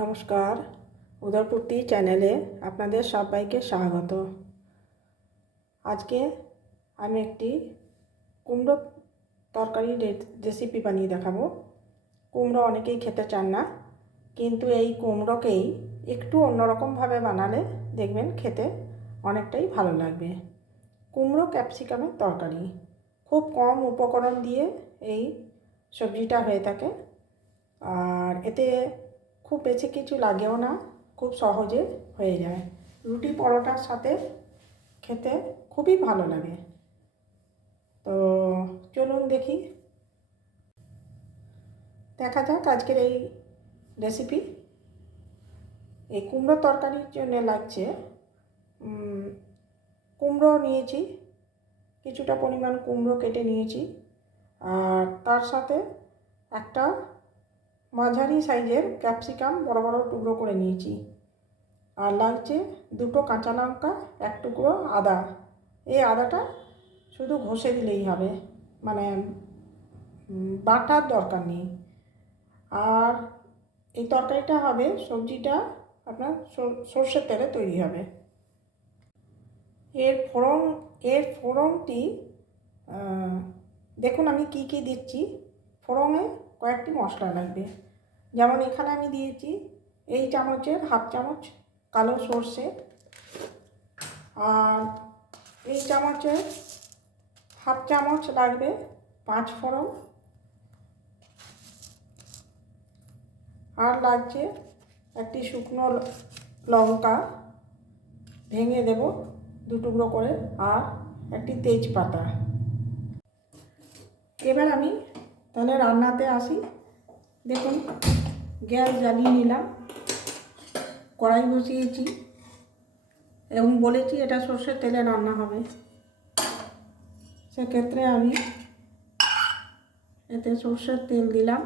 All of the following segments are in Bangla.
নমস্কার, উদয়পূর্তি চ্যানেলে আপনাদের সবাইকে স্বাগত। আজকে আমি একটি কুমড়ো তরকারি রেসিপি বানিয়ে দেখাবো। কুমড়ো অনেকেই খেতে চান না, কিন্তু এই কুমড়োকেই একটু অন্যরকমভাবে বানালে দেখবেন খেতে অনেকটাই ভালো লাগবে। কুমড়ো ক্যাপসিকামের তরকারি খুব কম উপকরণ দিয়ে এই সবজিটা হয়ে থাকে, আর এতে খুব বেশি কিছু লাগেও না, খুব সহজে হয়ে যায়। রুটি পরোটার সাথে খেতে খুবই ভালো লাগে। তো চলুন দেখা যাক আজকের এই রেসিপি। এই কুমড়ো তরকারির জন্য লাগছে কুমড়ো নিয়েছি, কিছুটা পরিমাণ কুমড়ো কেটে নিয়েছি, আর তার সাথে একটা মাঝারি সাইজের ক্যাপসিকাম বড় বড় টুকরো করে নিয়েছি, আর লাগছে দুটো কাঁচা লঙ্কা, এক টুকরো আদা। এই আদাটা শুধু ঘষে দিলেই হবে, মানে বাটার দরকার নেই। আর এই তরকারিটা হবে, সবজিটা আপনার সর্ষের তেলে তৈরি হবে। এর ফোড়নটি দেখুন আমি কি কি দিচ্ছি। ফোড়নে কয়েকটি মশলা লাগবে, যেমন এখানে আমি দিয়েছি এই চামচের হাফ চামচ কালো সর্ষে, আর এই চামচের হাফ চামচ লাগবে পাঁচ ফোড়ন, আর লাগছে একটি শুকনো লঙ্কা ভেঙে দেব দু টুকরো করে, আর একটি তেজপাতা। এবার আমি তাহলে রান্নাতে আসি। দেখুন গ্যাস জ্বালিয়ে নিলাম, কড়াই বসিয়েছি এবং বলেছি এটা সর্ষের তেলে রান্না হবে। সেক্ষেত্রে আমি এতে সর্ষের তেল দিলাম।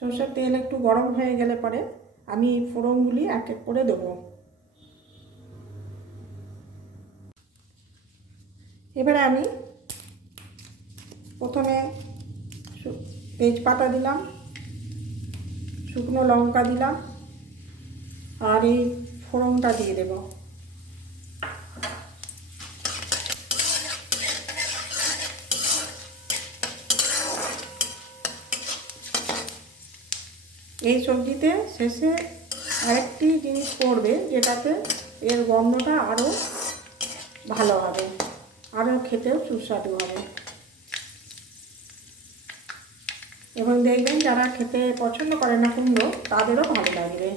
সর্ষের তেল একটু গরম হয়ে গেলে পরে আমি এই ফোড়নগুলি এক এক করে দেবো। এবারে আমি প্রথমে তেজপাতা দিলাম, শুকনো লঙ্কা দিলাম, আর এই ফোড়নটা দিয়ে দেব। এই সবজিতে শেষে আরেকটি জিনিস পড়বে, যেটাতে এর গন্ধটা আরও ভালো হবে, আরও খেতেও সুস্বাদু হবে। এবং দেখবেন যারা খেতে পছন্দ করে না কুমড়ো, তাদেরও ভালো লাগবে।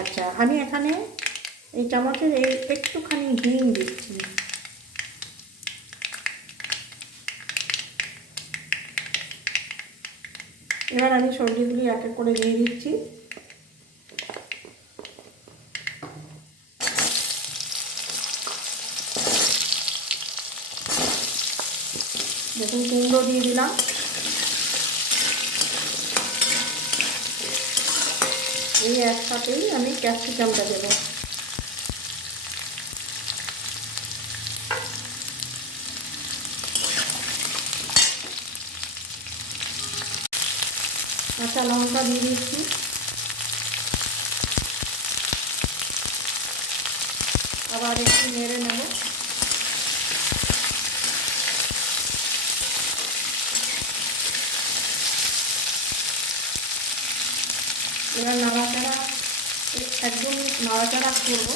আচ্ছা, আমি এখানে এই চামচের একটুখানি হিং দিচ্ছি। এবার আমি সবজিগুলি এক এক করে দিয়ে দিচ্ছি। দেখুন কুমড়ো দিয়ে দিলাম, এই একসাথেই আমি ক্যাপসিকামটা দেবো। কাঁচা লঙ্কা দিয়ে দিচ্ছি, আবার একটু নেড়ে নেব। এবার নাড়াচাড়া একদম নাড়াচাড়া করব।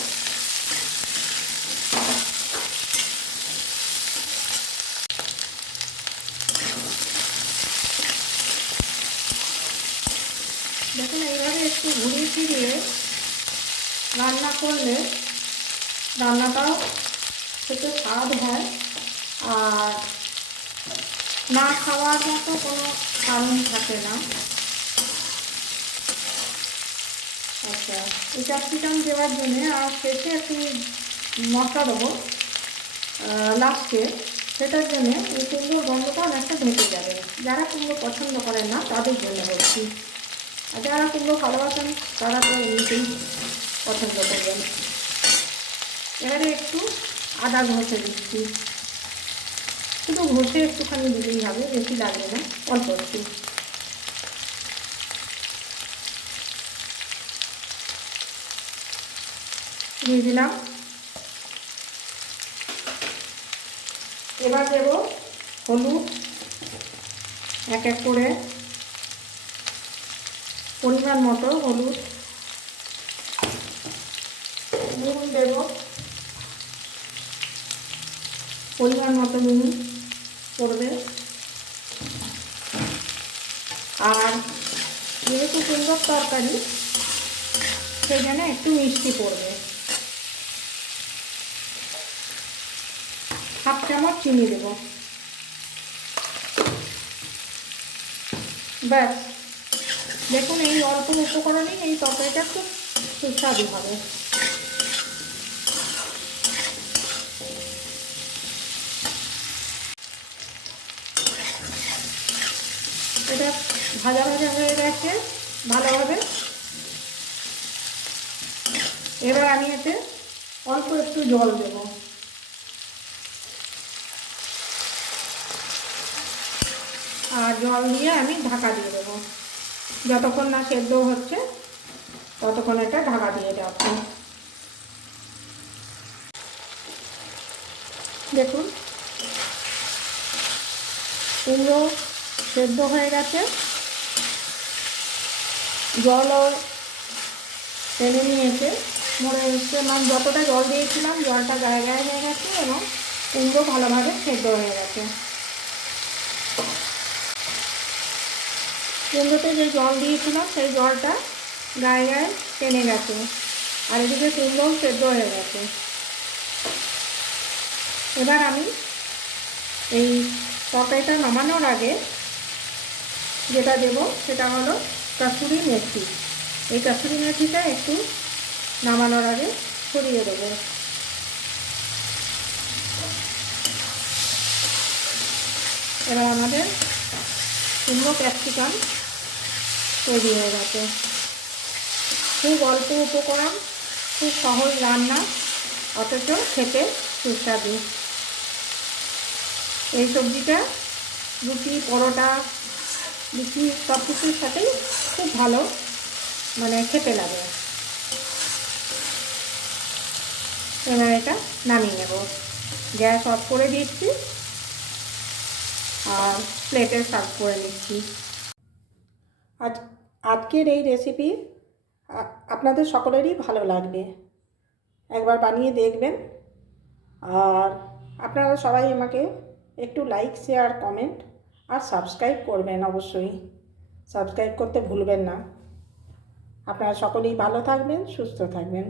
দেখুন এইভাবে একটু ঘুরিয়ে ফিরিয়ে রান্না করলে রান্নাটাও খেতে স্বাদ হয়, আর না খাওয়ার মতো কোনো কারণ থাকে না। আচ্ছা, এই ক্যাপসিকাম দেওয়ার জন্যে আর শেষে একটি মশলা দেবো লাস্টে, সেটার জন্যে এই কুমড়োর গন্ধটা অনেকটা ঢেকে যাবে। যারা কুমড়ো পছন্দ করেন না তাদের জন্য বলছি, আর যারা কুমড়ো ভালোবাসেন তারা তো এমনিতেই পছন্দ করবেন। এবারে একটু আদা ঘষে দিচ্ছি। শুধু ঘষে একটুখানি দিলেই হবে, বেশি লাগবে না, অল্প একটু। দিয়ে দিলাম। এবার দেব হলুদ এক এক করে, পরিমাণ মতো হলুদ। নুন দেব পরিমাণ মতো, নুন পড়বে। আর যেহেতু কুমড়োর তরকারি সেখানে একটু মিষ্টি পড়বে, হাফ চামচ চিনি দেব। ব্যাস, দেখুন এই অল্প উপকরণেই এই তরকারিটা খুব সুস্বাদু হবে। এটা ভাজা ভাজা হয়ে গেছে ভালোভাবে। এবার আমি এতে অল্প একটু জল দেব। আর জল দিয়ে আমি ঢাকা দিয়ে দেবো, যতক্ষণ না সেদ্ধ হচ্ছে ততক্ষণ এটা ঢাকা দিয়ে রাখবো। দেখুন কুমড়ো সেদ্ধ হয়ে গেছে, জলও টেনে নিয়েছে, মনে হচ্ছে মানে যতটা জল দিয়েছিলাম জলটা গায়ে গায়ে হয়ে গেছে এবং কুমড়ো ভালোভাবে সেদ্ধ হয়ে গেছে। কুমড়োতে যে জল দিয়েছিলাম সেই জলটা গায়ে গায়ে টেনে গেছে, আর এদিকে কুমড়োও সেদ্ধ হয়ে গেছে। এবার আমি এই তরকারিটা নামানোর আগে যেটা দেব সেটা হলো কাসুরি মেথি। এই কাসুরি মেথিটা একটু নামানোর আগে ছড়িয়ে দেবো। এবার আমাদের কুমড়ো ক্যাপসিকাম তৈরি হয়ে গেছে। খুব অল্প উপকরণ, খুব সহজ রান্না, অথচ খেতে সুস্বাদু। এই সবজিটা রুটি, পরোটা, লুচি সব কিছুর সাথেই খুব ভালো মানে খেতে লাগে। এবার এটা নামিয়ে নেব, গ্যাস অফ করে দিচ্ছি আর প্লেটে সার্ভ করে নিচ্ছি। আজকের এই রেসিপি আপনাদের সকলেরই ভালো লাগবে, একবার বানিয়ে দেখবেন। আর আপনারা সবাই আমাকে একটু লাইক, শেয়ার, কমেন্ট আর সাবস্ক্রাইব করবেন, অবশ্যই সাবস্ক্রাইব করতে ভুলবেন না। আপনারা সকলেই ভালো থাকবেন, সুস্থ থাকবেন।